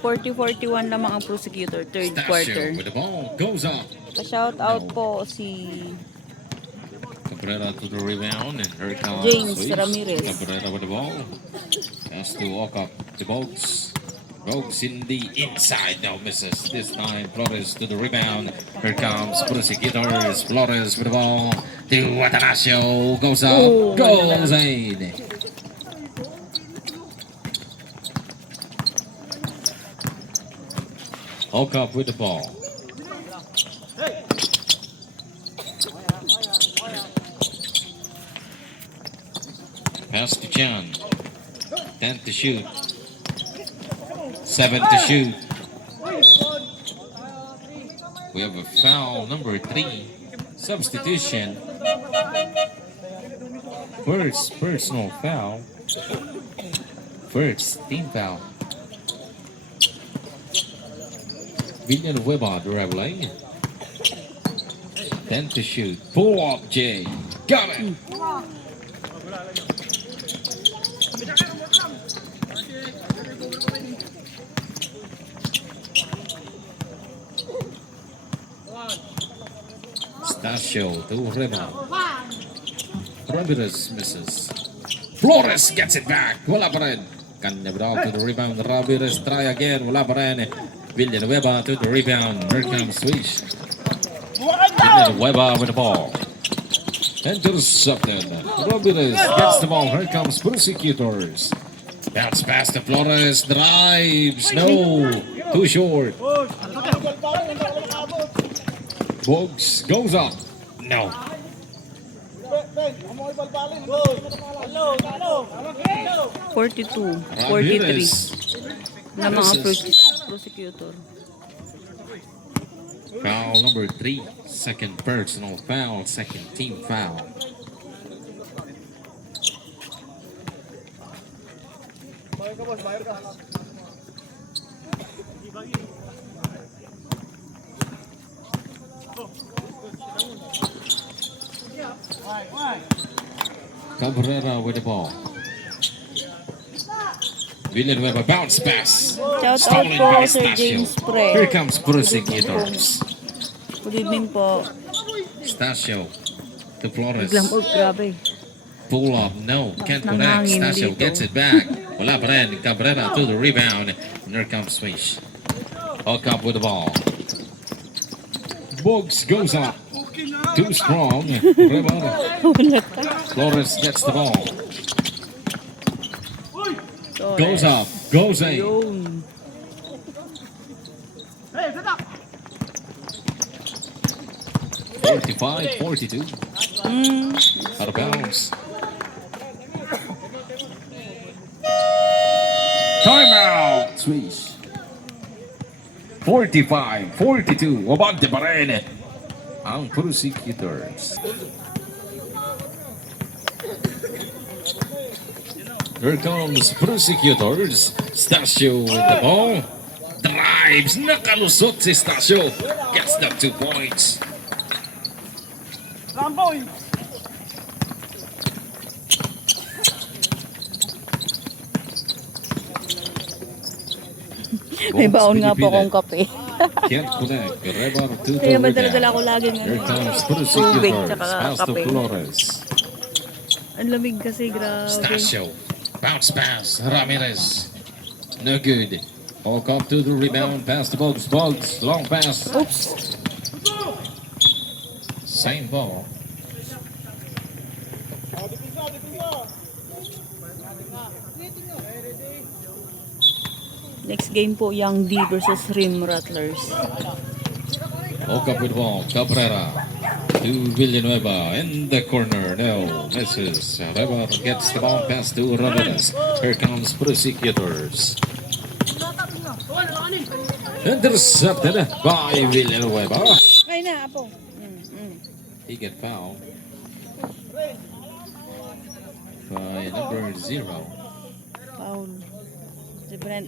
40-41 naman ang prosecutor, third quarter. With the ball goes up. Pa-shout out po si Cabrera to the rebound, and here comes James Luis. Ramirez. Cabrera with the ball. Has to walk up the Bogues. Bogues in the inside, now misses. This time Flores to the rebound. Here comes Prosecutors. Flores with the ball to Atanasio. Goes up, goes in. Hulk up with the ball. Pass to Chan. 10 to shoot. 7 to shoot. We have a foul, number 3. Substitution. First personal foul. First team foul. Villanueva dribbling. 10 to shoot. Pull up, Jay. Got it. Stasio to rebound. Ramirez misses. Flores gets it back. Wala pa rin. Kanya to the rebound. Ramirez try again. Wala pa rin. Villanueva to the rebound. Here comes Swish. Villanueva with the ball. Intercepted. Ramirez gets the ball. Here comes Prosecutors. Bounce pass to Flores. Drives. No. Too short. Bogues goes up. No. 42, 43 na mga prosecutor. Foul number 3. Second personal foul. Second team foul. Cabrera with the ball. Villanueva bounce pass. Shout out Stolen po by Sir Stasio. James Pre. Here comes Prosecutors. Good evening po. Stasio to Flores. Biglang, grabe. Pull up, no, can't connect. Nangangin Stasio dito. gets it back. Wala pa rin. Cabrera to the rebound. And here comes Swish. Hook up with the ball. Bogues goes up. Too strong. Rebound. Flores gets the ball. Goes up. Goes in. Yun. 45-42. Out of bounds. Timeout. Swish. 45-42. Abante pa rin ang Prosecutors. Here comes Prosecutors. Stasio with the ball. Drives. Nakalusot si Stasio. Gets the 2 points. Ramboy! May baon nga po akong kape. Can't connect. Rebound to the Kaya rebound. madala-dala ko laging Here comes tubig Prosecutors. tsaka Pass to kape. Flores. Ang lamig kasi, grabe. Stasio. Bounce pass. Ramirez. No good. Hulk up to the rebound. Pass to Bogues. Bogues. Long pass. Oops. Same ball. Next game po, Young D versus Rim Rattlers. Hulk up with the ball. Cabrera to Villanueva in the corner. No, misses. Reba gets the ball. Pass to Ramirez. Here comes Prosecutors. Intercepted by Villanueva. Ay na, apo. He get fouled by number 0. Foul. Si Brent.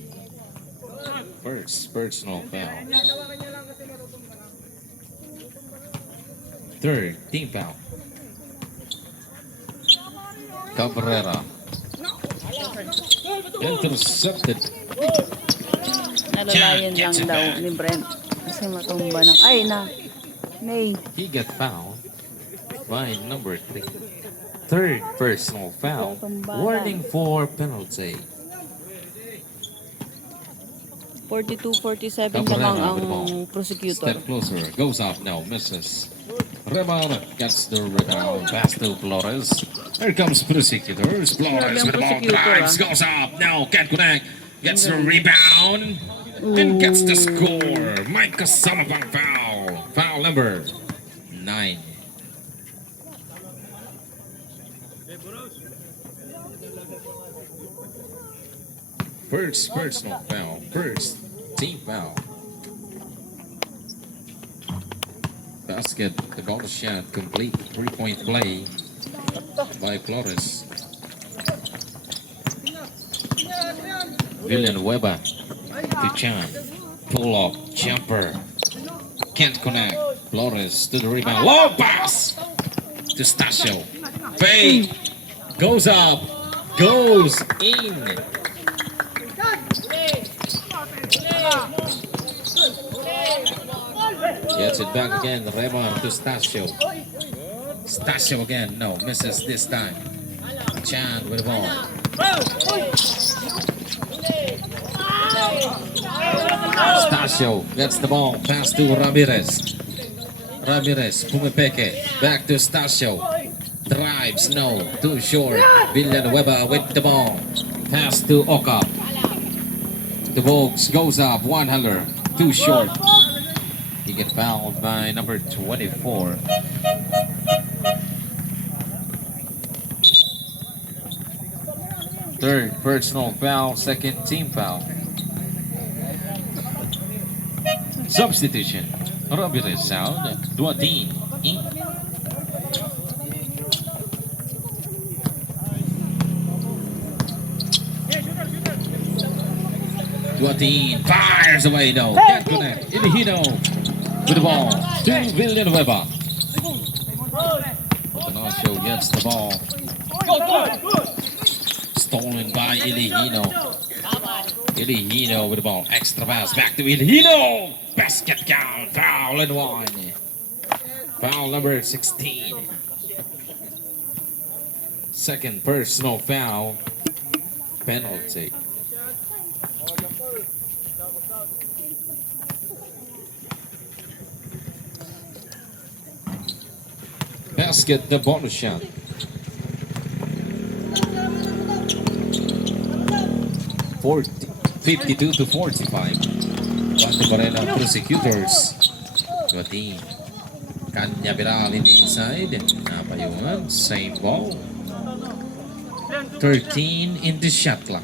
First personal foul. Third team foul. Cabrera. Intercepted. Nalalayan lang daw ni Brent. Kasi matumba ng... Ay, na. May. He got fouled by number 3. Third personal foul. Warning for penalty. 42-47 Cabrera lamang with ang the ball. prosecutor. Step closer. Goes up now. Misses. Remar gets the rebound. Pass to Flores. Here comes prosecutors. Flores with the ball. Drives. Goes up. Now can't connect. Gets the rebound. And gets the score. Micah Salapang foul. Foul number 9. First personal foul. First team foul. Basket, the ball shot, complete 3-point play by Flores. Villanueva to Chan. Pull up, jumper. Can't connect. Flores to the rebound. Low pass to Stasio. Fade. Goes up. Goes in. Gets it back again. Remar to Stasio. Stasio again. No, misses this time. Chan with the ball. Stasio gets the ball. Pass to Ramirez. Ramirez. Pumipeke. Back to Stasio. Drives. No. Too short. Villanueva with the ball. Pass to Oka. The Volks goes up. One handler. Too short. He get fouled by number 24. Third personal foul, second team foul. Substitution. Ramirez sound. Duatin. In. Duatin fires away. No. Can't connect. Ilihino with the ball. To Villanueva. Ignacio gets the ball. Stolen by Ilihino. Ilihino with the ball. Extra pass back to Ilihino. Basket count. Foul and 1. Foul number 16. Second personal foul. Penalty. Basket, the bonus shot. 52-45. Bante pa rin ang prosecutors. Duatin. Kanya Viral in the inside. Napayungan. Same ball. 13 in the shot clock.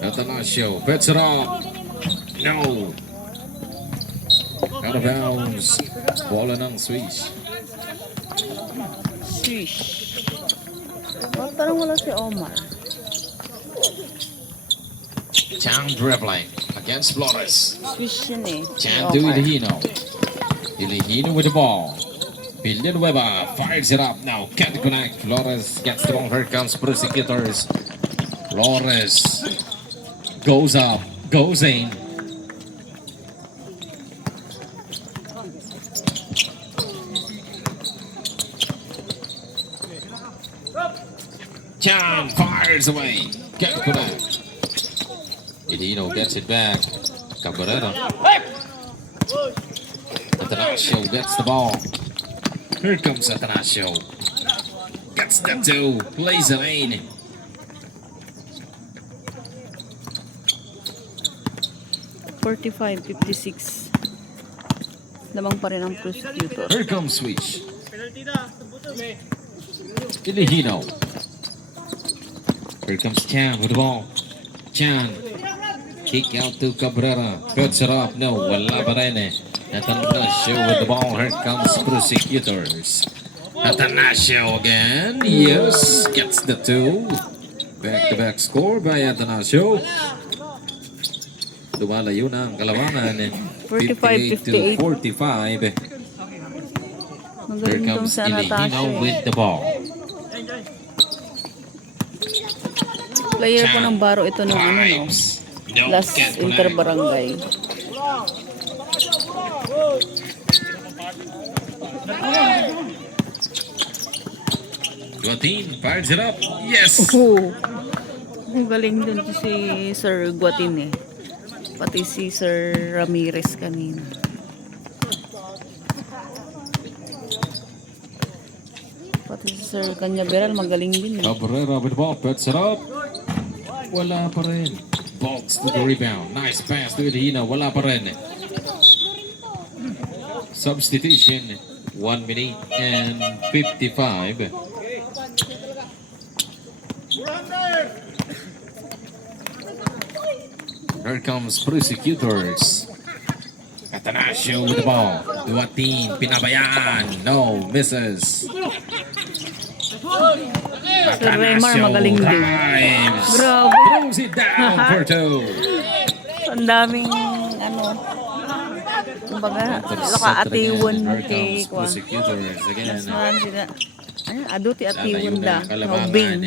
Atanasio. Puts it up. No. Out of bounds. Bola ng Swiss. Swish. Parang wala si Omar. Chan dribbling against Flores. Swish yun eh. Si Chan to Omar. Ilihino. Ilihino with the ball. Villanueva fires it up now. Can't connect. Flores gets the ball. Here comes prosecutors. Flores goes up. Goes in. Chan fires away. Can't connect. Ilihino gets it back. Cabrera. Atanasio gets the ball. Here comes Atanasio. Gets the 2. Plays it in. $45-56. Lamang pa rin ang prosecutor. Here comes Switch. Ilihino. Here comes Chan with the ball. Chan. Kick out to Cabrera. Puts it up. No, wala pa rin eh. Atanasio with the ball. Here comes prosecutors. Atanasio again. Yes. Gets the 2. Back-to-back score by Atanasio. Lumalayo na ang kalamangan. 45-58. 58-45. Here Magaling tong comes si Anastasia. Ilihino with the ball. Player po ng Baro ito nung ano, no? Drives. No, Last can't connect. inter-barangay. Guatin fires it up. Yes. Oh, ang galing dun si Sir Guatin eh. Pati si Sir Ramirez kanina. Pati si Sir Canyaveral magaling din eh. Cabrera with the ball. Puts it up. Wala pa rin. Bolts to the rebound. Nice pass to Ilihino. Wala pa rin. Substitution. 1 minute and 55. Here comes Prosecutors. Atanasio with the ball. Duatin, pinabayaan. No, misses. Sir Remar magaling din. Drives. Grabe. Throws it down for two. Ang daming ano. Kumbaga, atiwan Here kay comes Kwa. Prosecutors again. Saan sila? Ano, aduti atiwan Lalayo da. na kalabangan. Bing.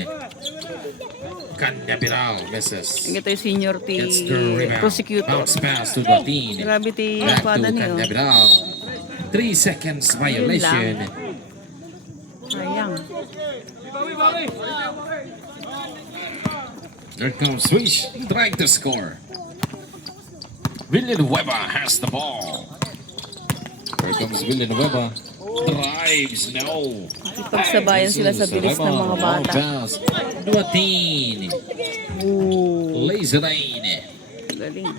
Kanya Birao misses. Ito yung senior ti Gets the rebound. prosecutor. Bounce pass to Duatin. Grabe ti Back kwada to niyo. Kanya Birao. 3 seconds violation. Sayang. There comes Swish, trying to score. Villanueva has the ball. Here comes Villanueva. Drives, no. Pagsabayan sila sa bilis ng mga bata. Pass. Duatin. Ooh, Laser lane. galing.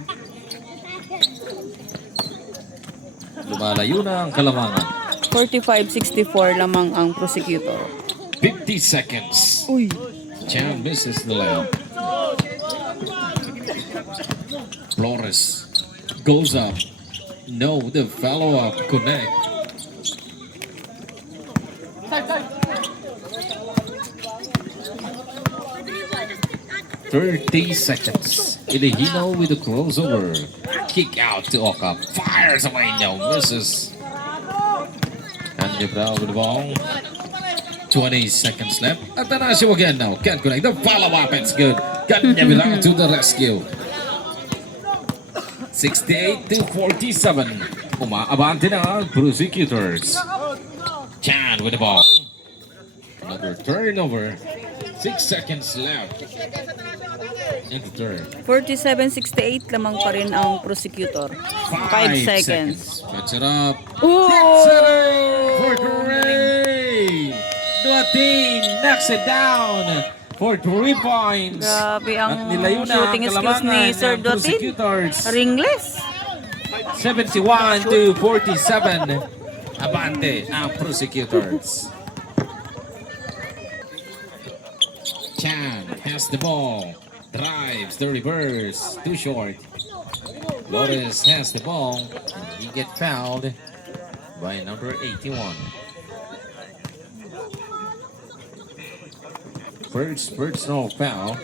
Lumalayo na ang kalamangan. 45-64 lamang ang prosecutor. 50 seconds. Uy. Chan misses the layup. Flores goes up. No, the follow-up connect. "30 seconds. Ilihino with a crossover. Kick out to Oka. Fires away. No, misses. And Brown with the ball. 20 seconds left. Atanasio again now. Can't connect. The follow-up. It's good. Brown to the rescue. 68-47. Umaabante na ang Prosecutors. Chan with the ball. Another turnover. 6 seconds left in the third. 47-68 lamang pa rin ang prosecutor. 5 seconds. Puts it up. Ooh! Hits it up for Gray. Duatin knocks it down for 3 points. Grabe ang At nilayo na ang shooting skills ni kalamangan Sir ng Dotin. Prosecutors. Ringless. 71-47. Abante ang Prosecutors. Chan has the ball. Drives the reverse. Too short. Flores has the ball. And he gets fouled by number 81. First personal foul.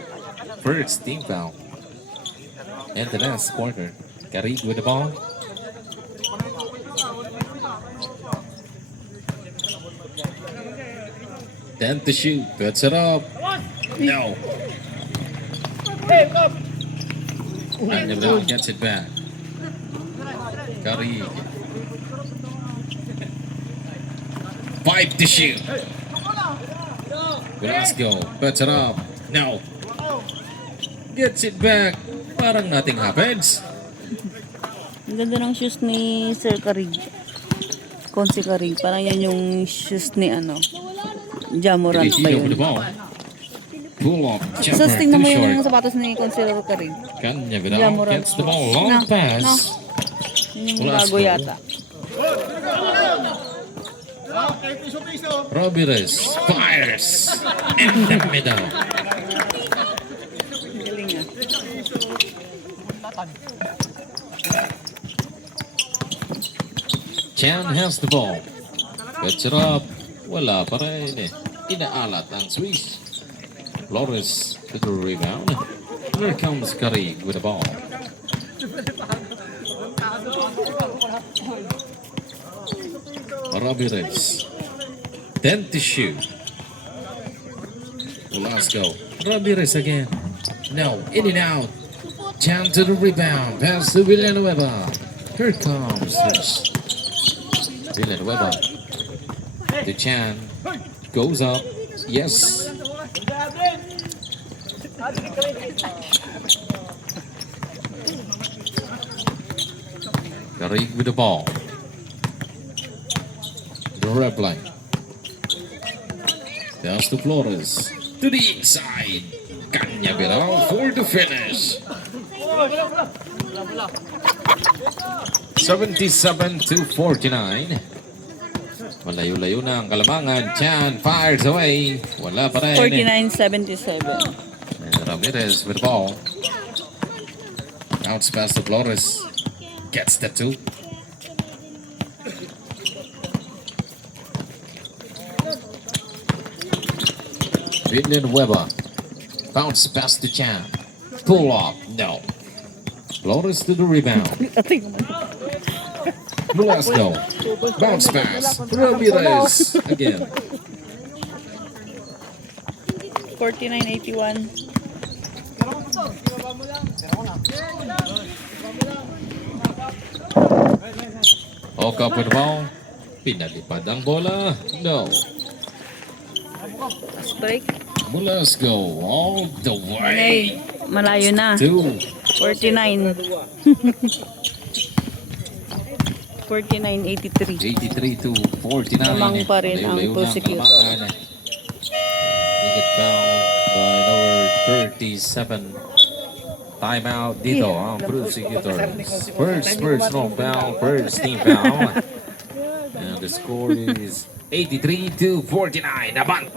First team foul. And the last quarter. Carig with the ball. Then to shoot. Puts it up. No. And the ball gets it back. Carig. 5 to shoot. Velasco. Puts it up. No. Gets it back. Parang nothing happens. Ang ganda ng shoes ni Sir Carig. Konsi Carig. Parang yan yung shoes ni ano. Jamorant ba Ilihino with the yun? ball. Pull up. So, Jumper. tingnan mo Too yung short. sapatos ni Consider Carig. Kanya Vidal Jamorant. gets the ball. No, Long pass. no. Yun yung Velasco. bago yata. Ramirez fires in the middle. Galing ah. Chan has the ball. Gets it up. Wala pa rin eh. Inaalat ang Swiss. Flores to the rebound. Here comes Carig with the ball. Ramirez 10 to shoot. Let's go. Ramirez again. No, in and out. Chan to the rebound. Pass to Villanueva. Here comes Villanueva. To Chan. Goes up. Yes. Carig with the ball. The reply. Pass to Flores. To the inside. Kanya Bilal for the finish. 77 to 49. Malayo-layo na ang Kalamangan. Chan fires away. Wala pa rin. 49-77. And Ramirez with the ball. Bounce pass to Flores. Gets the two. Villanueva. Bounce pass to Chan. Pull up. No. Flores to the rebound. Velasco. Bounce pass. Ramirez. Again. 49-81. Okap with the ball. Pinalipad ang bola. No. Break. Velasco all the Okay. way. Malayo na. 49. 49-83. 83 to 49. Lamang pa rin ang Layo-layo na prosecutor. Kalamangan. He get fouled by number 37. Timeout dito ang prosecutors. First personal foul, first team foul. And the score is 83 to 49. Abang!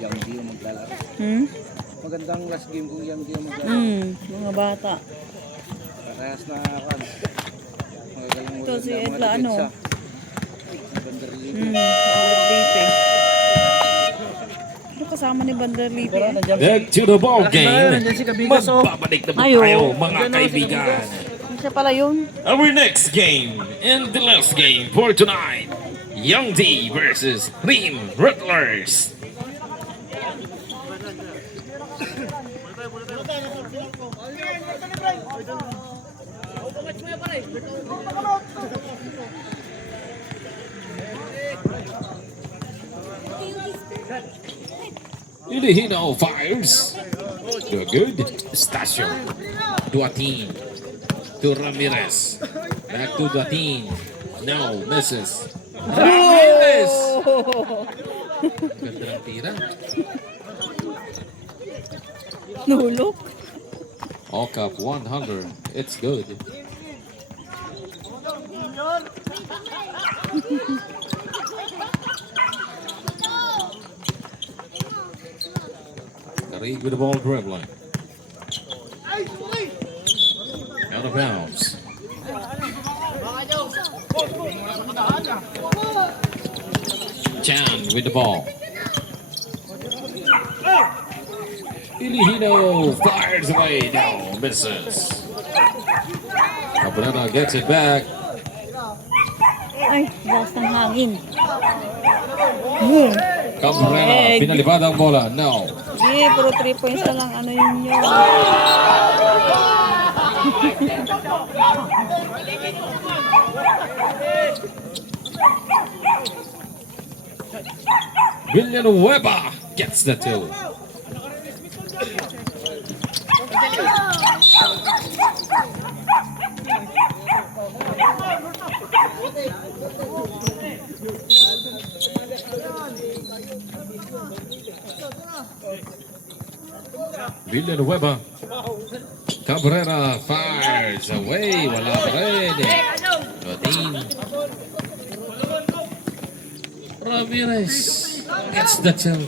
Yang di yung maglalaro. Magandang last game kung yang di yung maglalaro. Mga bata. Parehas na kan. Magagaling mo Ito si mga Edla, ano? depensa. Banderliga. Vanderlipe. Ano kasama ni Vanderlipe? Back to the ball game. Magbabalik na po Ayo. tayo mga kaibigan. Siya pala yun. Our next game and the last game for tonight. Young D versus Ream Rattlers. Ilihino fires. The good. Stasio. Duatin. To Ramirez. Back to Duatin. No, misses. Ramirez! Ganda ng tira. Nulok. Okap 100. It's good. Carig with the ball dribbling. Out of bounds. Chan with the ball. Ilihino fires away. No, misses. Cabrera gets it back. Ay, lakas ng hangin. Cabrera, Egg. pinalipad ang bola. No. Hindi, puro 3 points na lang. Ano yun yun? Villanueva gets the two. Villanueva. Cabrera fires away. Wala pa rin. Duatin. Ramirez gets the two.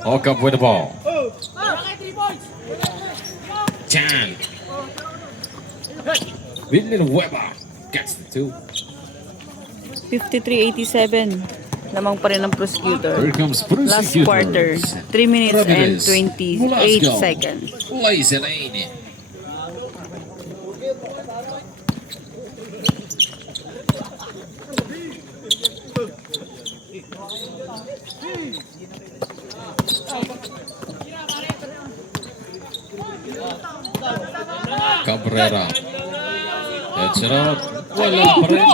Ocampo with the ball. Chan. Villanueva gets the two. 53-87. Lamang pa rin ang prosecutor. Here comes Last quarter. Prosecutors. 3 minutes and Ramirez. 28 Velasco. seconds. Plays it in. Cabrera. Heads it up. Walang pa rin.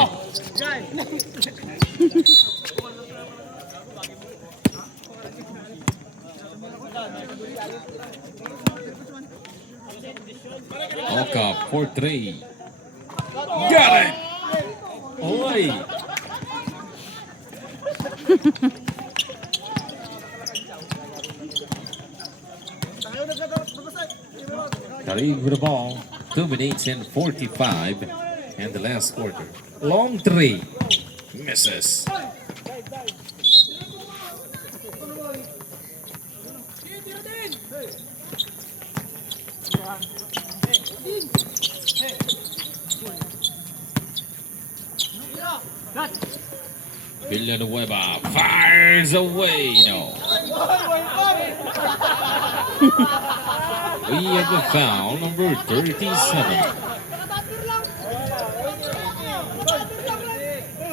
Oka for 3. Got it! Away! Karig with the ball. 2 minutes and 45. And the last quarter. Long 3. Misses. Villanueva fires away. No. We have a foul, number 37.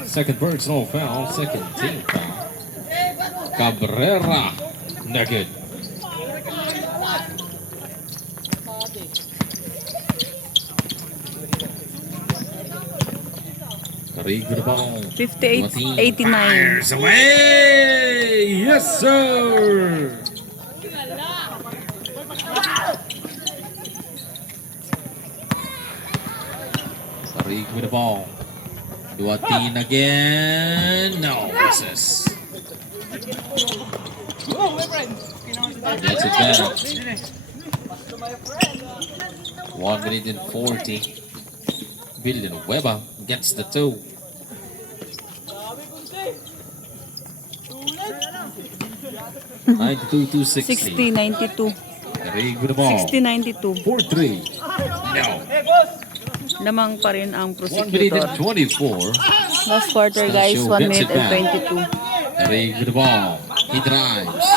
Second personal foul, second team foul. Cabrera, not good. Karig with the ball. 58-89. Fires away! Yes, sir! Karig with the ball. Duatin again. No, misses. That's it better. 1 minute and 40. Villanueva gets the 2. (92 to 60). 60-92. Karig with the ball. 60-92. 4-3. No. Lamang pa rin ang 1 minute prosecutor. and 24. Last quarter guys, 1 minute and 22. Karig with the ball. He drives.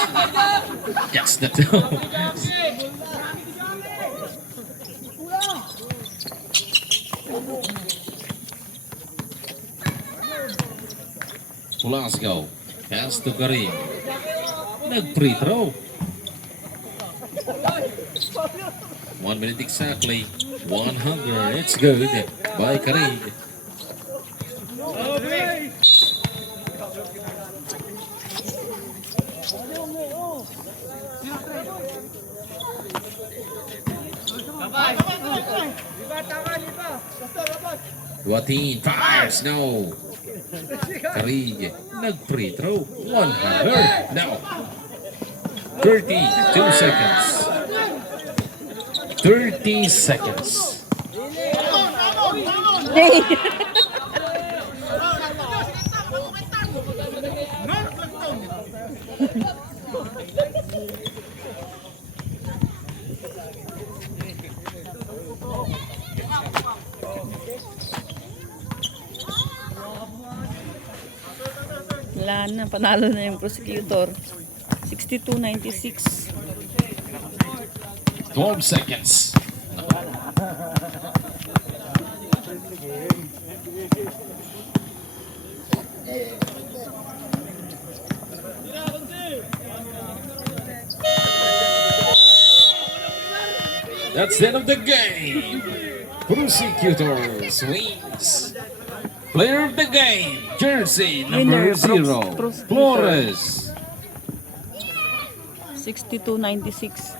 Gets the 2. Velasco. Pass to Karig. Nag-free throw. 1 minute exactly. 100. It's good by Karig. Duatin fires. No. Karig. Nag-free throw. 100. No. 32 seconds. 30 seconds. Wala na, panalo na yung prosecutor. 62-96. 12 seconds. That's the end of the game. Prosecutors wins. Player of the game, jersey number Winner, 0, Prosecutor. Flores. 62.96.